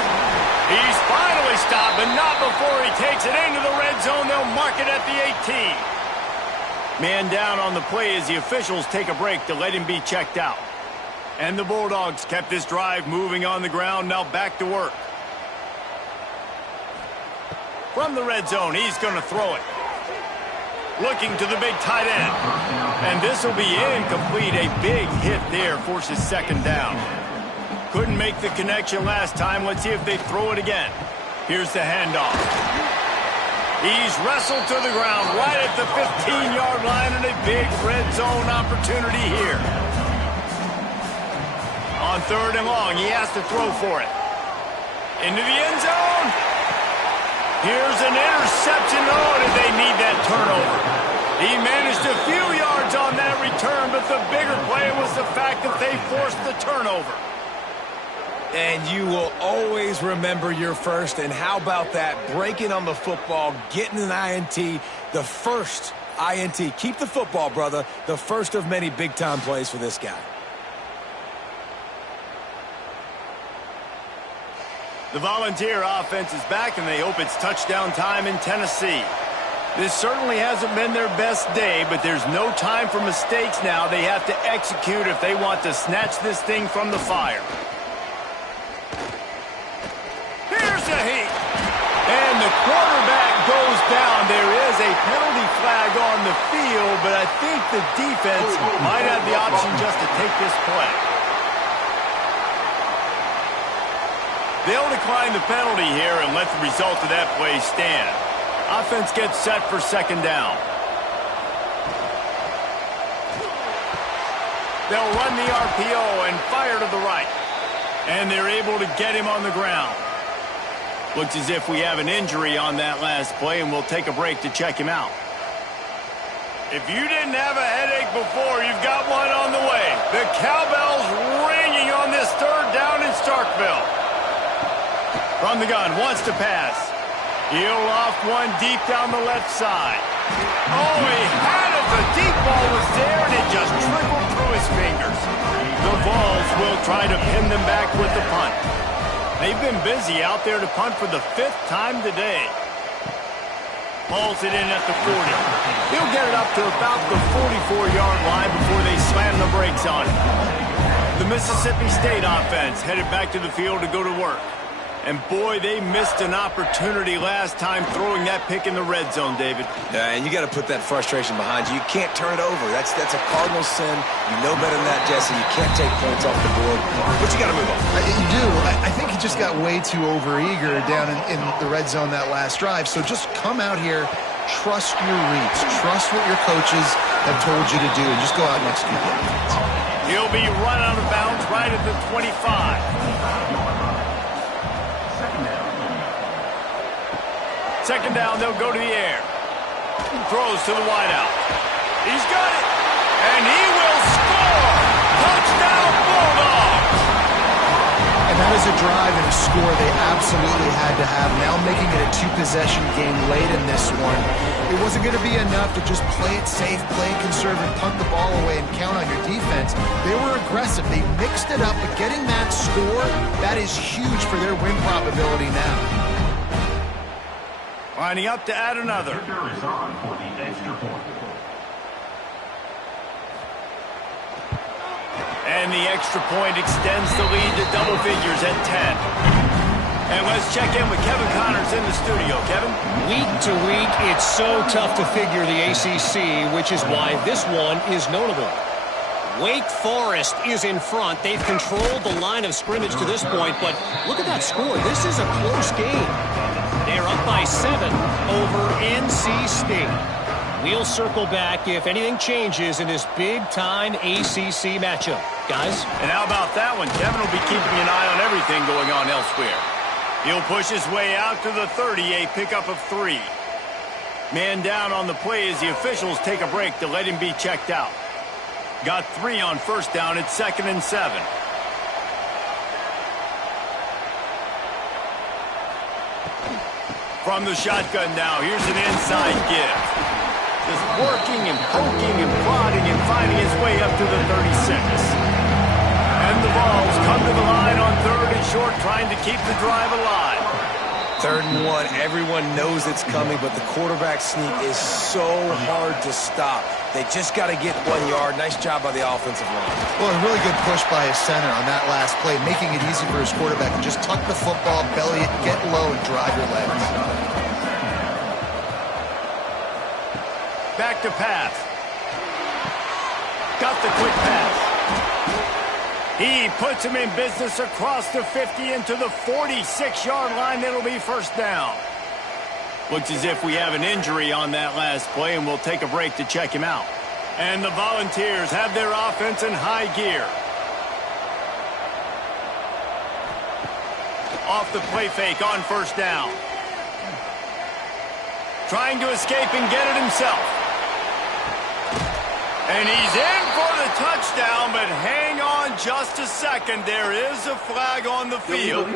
He's finally stopped, but not before he takes it into the red zone. They'll mark it at the 18. Man down on the play as the officials take a break to let him be checked out. And the Bulldogs kept this drive moving on the ground, now back to work. From the red zone, he's going to throw it. Looking to the big tight end. And this will be incomplete. A big hit there forces 2nd down. Couldn't make the connection last time. Let's see if they throw it again. Here's the handoff. He's wrestled to the ground right at the 15-yard line, and a big red zone opportunity here. On 3rd and long, he has to throw for it. Into the end zone. Here's an interception. Oh, did they need that turnover? He managed a few yards on that return, but the bigger play was the fact that they forced the turnover. And you will always remember your first. And how about that? Breaking on the football, getting an INT, the first INT. Keep the football, brother. The first of many big-time plays for this guy. The Volunteer offense is back, and they hope it's touchdown time in Tennessee. This certainly hasn't been their best day, but there's no time for mistakes now. They have to execute if they want to snatch this thing from the fire. Here's a heat. And the quarterback goes down. There is a penalty flag on the field, but I think the defense might have the option just to take this play. They'll decline the penalty here and let the result of that play stand. Offense gets set for second down. They'll run the RPO and fire to the right. And they're able to get him on the ground. Looks as if we have an injury on that last play, and we'll take a break to check him out. If you didn't have a headache before, you've got one on the way. The cowbell's ringing on this third down in Starkville. From the gun, wants to pass. He'll loft one deep down the left side. Oh, he had it. The deep ball was there, and it just trickled through his fingers. The Vols will try to pin them back with the punt. They've been busy out there to punt for the 5th time today. Hauls it in at the 40. He'll get it up to about the 44-yard line before they slam the brakes on it. The Mississippi State offense headed back to the field to go to work. And, boy, they missed an opportunity last time throwing that pick in the red zone, David. Yeah, and you got to put that frustration behind you. You can't turn it over. That's a cardinal sin. You know better than that, Jesse. You can't take points off the board. But you got to move on. You do. I think he just got way too overeager down in the red zone that last drive. So just come out here, trust your reads. Trust what your coaches have told you to do, and just go out and execute that. He'll be run out of bounds right at the 25. Second down, they'll go to the air. Throws to the wideout. He's got it. And he will score. Touchdown, Bulldogs. And that is a drive and a score they absolutely had to have. Now making it a 2-possession game late in this one. It wasn't going to be enough to just play it safe, play it conservative, punt the ball away, and count on your defense. They were aggressive. They mixed it up, but getting that score, that is huge for their win probability now. Lining up to add another. Kicker is on for the extra point. And the extra point extends the lead to double figures at 10. And let's check in with Kevin Connors in the studio. Kevin? Week to week, it's so tough to figure the ACC, which is why this one is notable. Wake Forest is in front. They've controlled the line of scrimmage to this point, but look at that score. This is a close game. They're up by 7 over NC State. We'll circle back if anything changes in this big-time ACC matchup. Guys? And how about that one? Kevin will be keeping an eye on everything going on elsewhere. He'll push his way out to the 30, a pickup of 3. Man down on the play as the officials take a break to let him be checked out. Got 3 on first down at 2nd and 7. From the shotgun now, here's an inside give. Just working and poking and prodding and finding his way up to the 36. And the Vols come to the line on 3rd and short, trying to keep the drive alive. 3rd and 1, everyone knows it's coming, but the quarterback sneak is so hard to stop. They just got to get 1 yard. Nice job by the offensive line. Well, a really good push by his center on that last play, making it easy for his quarterback to just tuck the football, belly it, get low, and drive your legs. Back to pass. Got the quick pass. He puts him in business across the 50 into the 46-yard line. That'll be first down. Looks as if we have an injury on that last play, and we'll take a break to check him out. And the Volunteers have their offense in high gear. Off the play fake on first down. Trying to escape and get it himself. And he's in for the touchdown, but hang on just a second. There is a flag on the field.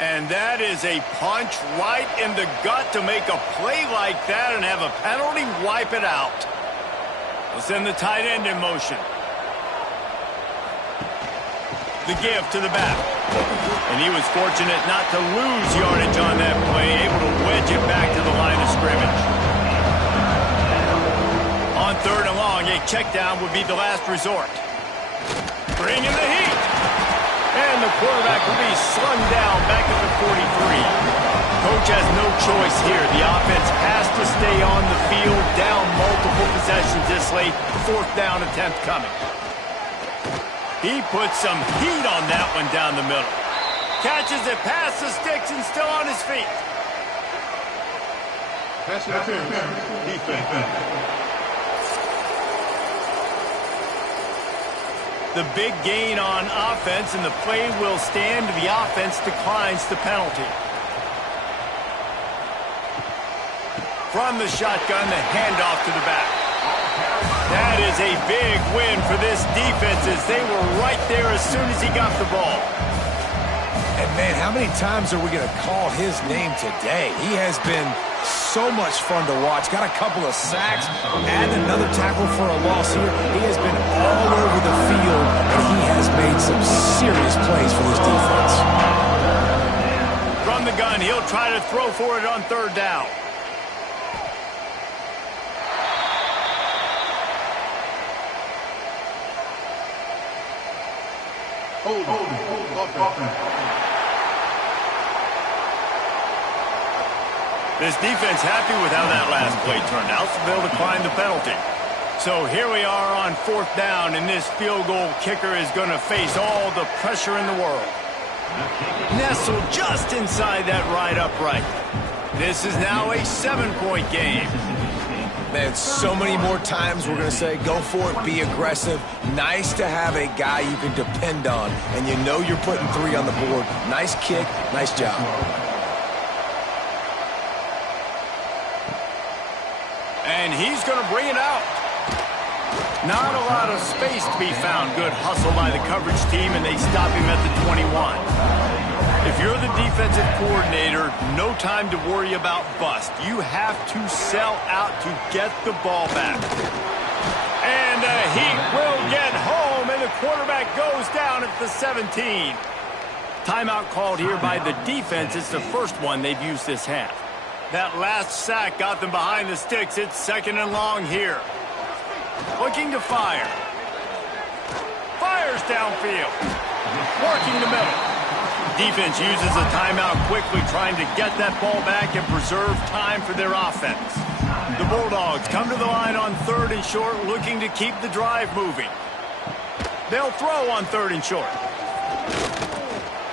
And that is a punch right in the gut to make a play like that and have a penalty wipe it out. We'll send the tight end in motion. The give to the back. And he was fortunate not to lose yardage on that play, able to wedge it back to the line of scrimmage. On 3rd and long, a check down would be the last resort. Bring in the heat. the quarterback will be slung down back at the 43. Coach has no choice here. The offense has to stay on the field, down multiple possessions this late. 4th down attempt coming. He puts some heat on that one down the middle. Catches it past the sticks and still on his feet. Pass interference. Defense. The big gain on offense, and the play will stand. The offense declines the penalty. From the shotgun, the handoff to the back. That is a big win for this defense as they were right there as soon as he got the ball. And, man, how many times are we going to call his name today? He has been so much fun to watch. Got a couple of sacks, and another tackle for a loss here. He has been all over the field, and he has made some serious plays for this defense. From the gun, he'll try to throw for it on 3rd down. Hold. Offense. This defense happy with how that last play turned out, so they'll decline the penalty. So here we are on 4th down, and this field goal kicker is going to face all the pressure in the world. Nestled just inside that right upright. This is now a 7-point game. Man, so many more times we're going to say, go for it, be aggressive. Nice to have a guy you can depend on, and you know you're putting 3 on the board. Nice kick, nice job. And he's going to bring it out. Not a lot of space to be found. Good hustle by the coverage team, and they stop him at the 21. If you're the defensive coordinator, no time to worry about bust. You have to sell out to get the ball back. And the Heat will get home, and the quarterback goes down at the 17. Timeout called here by the defense. It's the first one they've used this half. That last sack got them behind the sticks. It's 2nd and long here. Looking to fire. Fires downfield. Working the middle. Defense uses a timeout quickly, trying to get that ball back and preserve time for their offense. The Bulldogs come to the line on 3rd and short, looking to keep the drive moving. They'll throw on 3rd and short.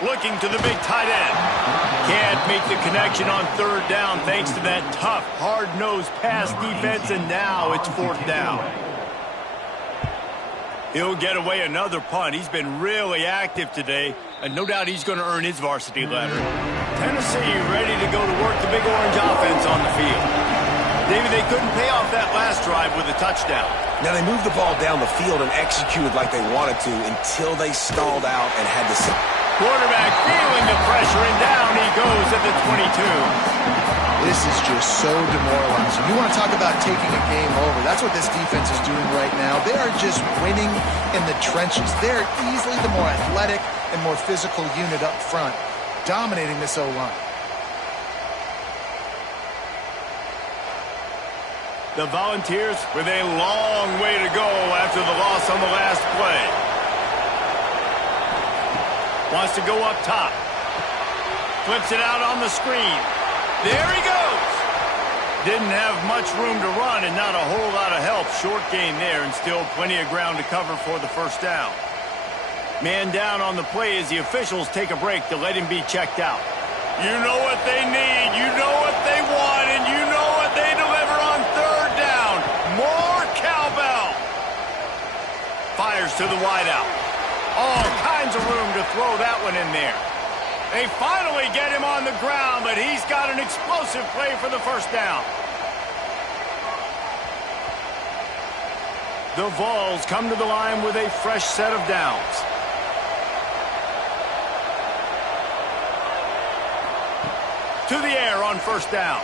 Looking to the big tight end. Can't make the connection on 3rd down thanks to that tough, hard-nosed pass defense, and now it's 4th down. He'll get away another punt. He's been really active today, and no doubt he's going to earn his varsity letter. Tennessee ready to go to work the Big Orange offense on the field. David, they couldn't pay off that last drive with a touchdown. Now, they moved the ball down the field and executed like they wanted to until they stalled out and had to sit. Quarterback feeling the pressure, and down he goes at the 22. This is just so demoralizing. You want to talk about taking a game over. That's what this defense is doing right now. They are just winning in the trenches. They're easily the more athletic and more physical unit up front, dominating this O-line. The Volunteers with a long way to go after the loss on the last play. Wants to go up top. Flips it out on the screen. There he goes. Didn't have much room to run and not a whole lot of help. Short gain there and still plenty of ground to cover for the 1st down. Man down on the play as the officials take a break to let him be checked out. You know what they need. You know what they want, and you know what they deliver on 3rd down. More cowbell. Fires to the wideout. All kinds of room to throw that one in there. They finally get him on the ground, but he's got an explosive play for the 1st down. The Vols come to the line with a fresh set of downs. To the air on 1st down.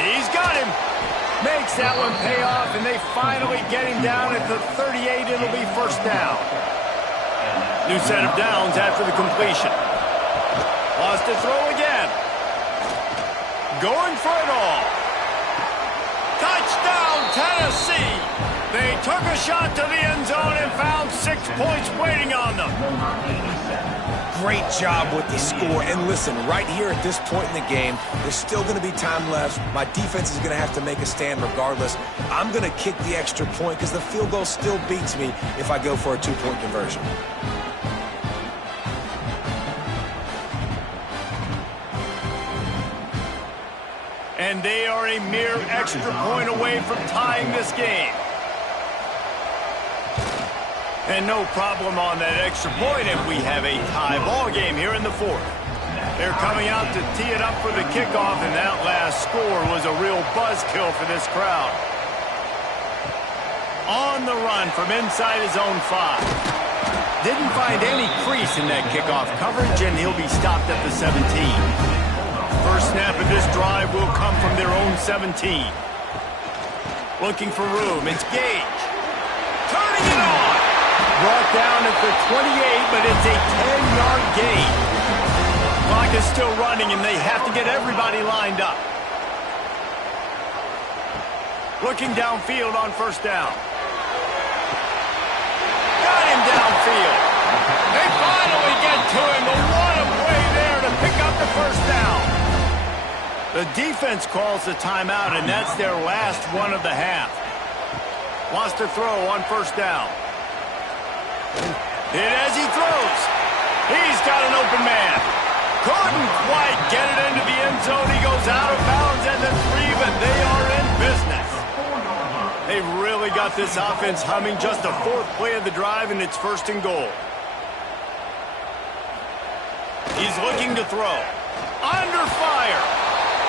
He's got him. Makes that one pay off, and they finally get him down at the 38. It'll be 1st down. New set of downs after the completion. Wants to throw again. Going for it all. Touchdown, Tennessee. They took a shot to the end zone and found 6 points waiting on them. Great job with the score. And listen, right here at this point in the game, there's still going to be time left. My defense is going to have to make a stand regardless. I'm going to kick the extra point because the field goal still beats me if I go for a 2-point conversion. And they are a mere extra point away from tying this game. And no problem on that extra point, and we have a tie ball game here in the fourth. They're coming out to tee it up for the kickoff, and that last score was a real buzzkill for this crowd. On the run from inside his own 5. Didn't find any crease in that kickoff coverage, and he'll be stopped at the 17. First snap of this drive will come from their own 17. Looking for room, it's Gage. Turning it on. Brought down at the 28, but it's a 10-yard gain. Clock is still running, and they have to get everybody lined up. Looking downfield on first down. Got him downfield. They finally get to him, but what a play there to pick up the first down. The defense calls the timeout, and that's their last one of the half. Wants to throw on first down. Hit as he throws. He's got an open man. Couldn't quite get it into the end zone. He goes out of bounds at the 3, but they are in business. They've really got this offense humming. Just the 4th play of the drive, and it's 1st and goal. He's looking to throw. Under fire.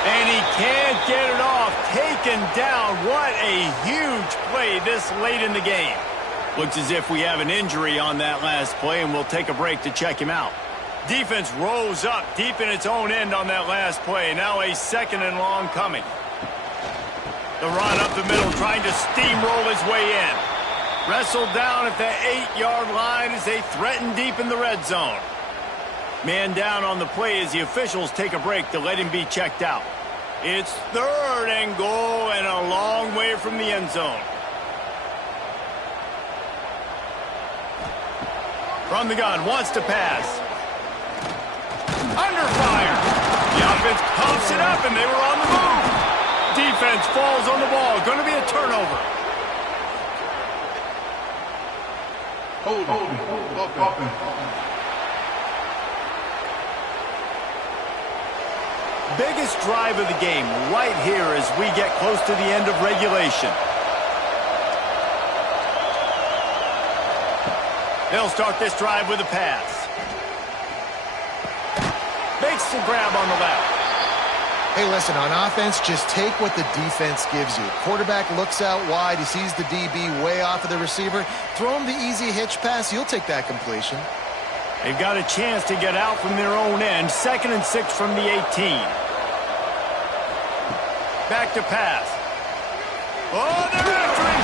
And he can't get it off. Taken down. What a huge play this late in the game. Looks as if we have an injury on that last play, and we'll take a break to check him out. Defense rose up deep in its own end on that last play. Now a 2nd and long coming. The run up the middle, trying to steamroll his way in. Wrestled down at the 8-yard line as they threaten deep in the red zone. Man down on the play as the officials take a break to let him be checked out. It's 3rd and goal and a long way from the end zone. From the gun, wants to pass. Under fire. The offense pumps it up, and they were on the move. Defense falls on the ball. Going to be a turnover. Biggest drive of the game right here as we get close to the end of regulation. They'll start this drive with a pass. Makes the grab on the left. Hey, listen, on offense, just take what the defense gives you. Quarterback looks out wide. He sees the DB way off of the receiver. Throw him the easy hitch pass. You'll take that completion. They've got a chance to get out from their own end. 2nd and 6 from the 18. Back to pass. Oh, they're after him.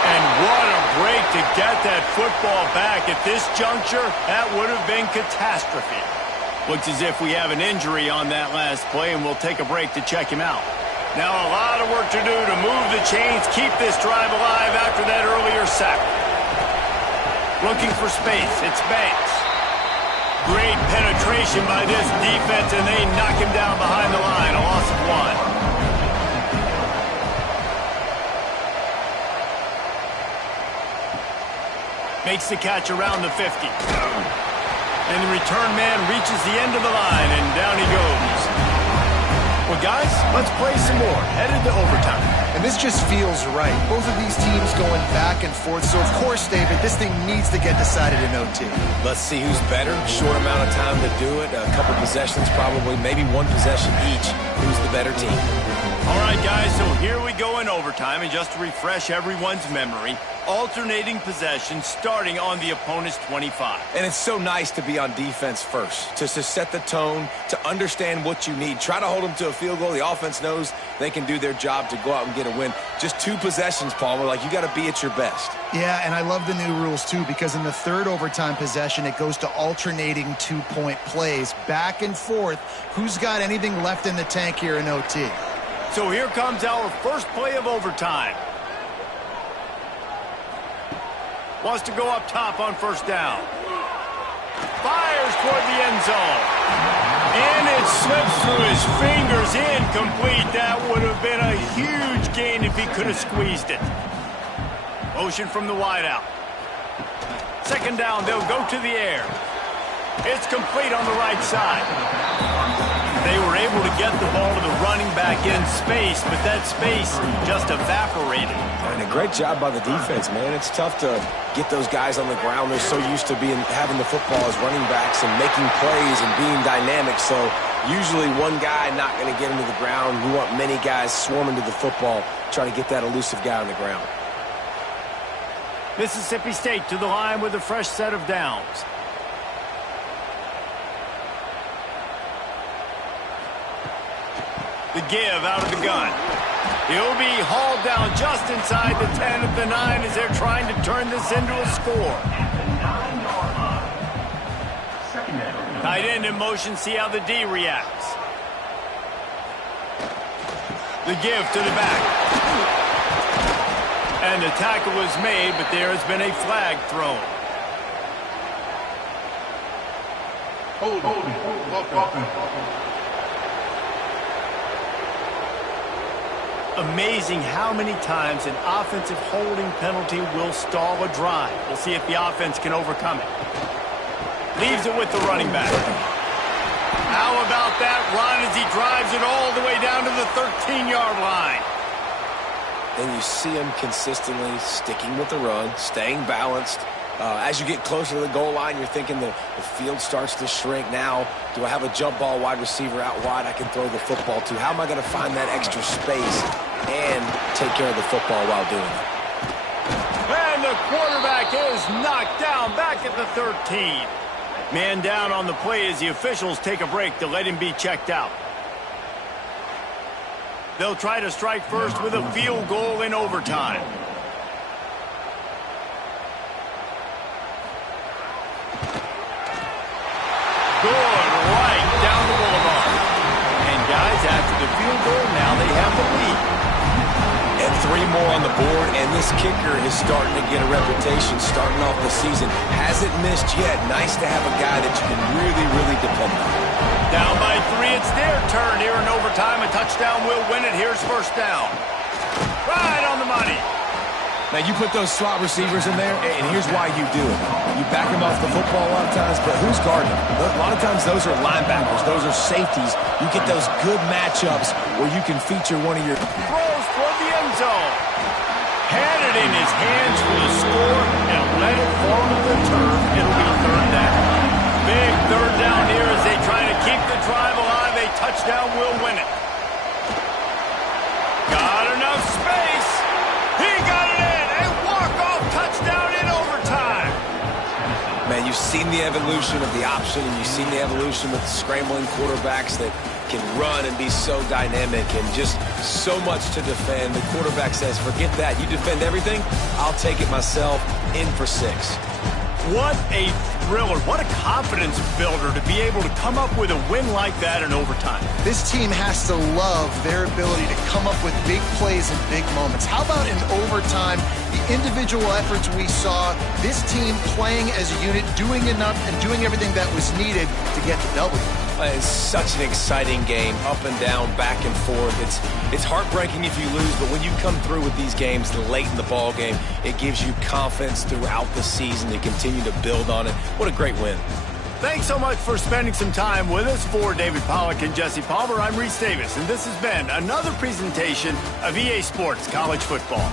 And what a break to get that football back. At this juncture, that would have been catastrophe. Looks as if we have an injury on that last play, and we'll take a break to check him out. Now a lot of work to do to move the chains, keep this drive alive after that earlier sack. Looking for space, it's Banks. Great penetration by this defense, and they knock him down behind the line, a loss of 1. Makes the catch around the 50. And the return man reaches the end of the line, and down he goes. Well, guys, let's play some more. Headed to overtime. And this just feels right. Both of these teams going back and forth. So, of course, David, this thing needs to get decided in OT. Let's see who's better. Short amount of time to do it. A couple possessions probably, maybe 1 possession each. Who's the better team? All right, guys, so here we go in overtime. And just to refresh everyone's memory, alternating possession starting on the opponent's 25. And it's so nice to be on defense first, to set the tone, to understand what you need. Try to hold them to a field goal. The offense knows they can do their job to go out and get a win. Just 2 possessions, Paul. We're like, you got to be at your best. Yeah, and I love the new rules, too, because in the 3rd overtime possession, it goes to alternating 2-point plays, back and forth. Who's got anything left in the tank here in OT? So here comes our first play of overtime. Wants to go up top on first down. Fires toward the end zone. And it slips through his fingers, incomplete. That would have been a huge gain if he could have squeezed it. Motion from the wideout. Second down, they'll go to the air. It's complete on the right side. They were able to get the ball to the running back in space, but that space just evaporated. And a great job by the defense, man. It's tough to get those guys on the ground. They're so used to having the football as running backs and making plays and being dynamic. So usually one guy not going to get him to the ground. You want many guys swarming to the football, trying to get that elusive guy on the ground. Mississippi State to the line with a fresh set of downs. The give out of the gun. He'll be hauled down just inside the 10 at the 9 as they're trying to turn this into a score. Tight end in motion, see how the D reacts. The give to the back. And the tackle was made, but there has been a flag thrown. Amazing how many times an offensive holding penalty will stall a drive. We'll see if the offense can overcome it. Leaves it with the running back. How about that run as he drives it all the way down to the 13-yard line? And you see him consistently sticking with the run, staying balanced. As you get closer to the goal line, you're thinking the field starts to shrink. Now, do I have a jump ball wide receiver out wide I can throw the football to? How am I going to find that extra space and take care of the football while doing it? And the quarterback is knocked down back at the 13. Man down on the play as the officials take a break to let him be checked out. They'll try to strike first with a field goal in overtime. Good right down the boulevard. And guys, after the field goal, now they have the lead. And 3 more on the board, and this kicker is starting to get a reputation starting off the season. Hasn't missed yet. Nice to have a guy that you can really, really depend on. Down by 3, it's their turn here in overtime. A touchdown will win it. Here's first down. Right on the money. Now, you put those slot receivers in there, and here's why you do it. You back them off the football a lot of times, but who's guarding them? A lot of times those are linebackers. Those are safeties. You get those good matchups where you can feature one of your... Throws toward the end zone. Had it in his hands for the score and let it fall to the turf. It'll be third down. Big third down here as they try to keep the drive alive. A touchdown will win it. Got enough space. He got it in. A walk-off touchdown in overtime. Man, you've seen the evolution of the option, and you've seen the evolution with scrambling quarterbacks that can run and be so dynamic and just so much to defend. The quarterback says, forget that. You defend everything, I'll take it myself. In for 6. What a thriller. What a confidence builder to be able to come up with a win like that in overtime. This team has to love their ability to come up with big plays and big moments. How about in overtime, the individual efforts we saw, this team playing as a unit, doing enough and doing everything that was needed to get the W. It's such an exciting game, up and down, back and forth. It's heartbreaking if you lose, but when you come through with these games late in the ball game, it gives you confidence throughout the season to continue to build on it. What a great win. Thanks so much for spending some time with us. For David Pollack and Jesse Palmer, I'm Reese Davis, and this has been another presentation of EA Sports College Football.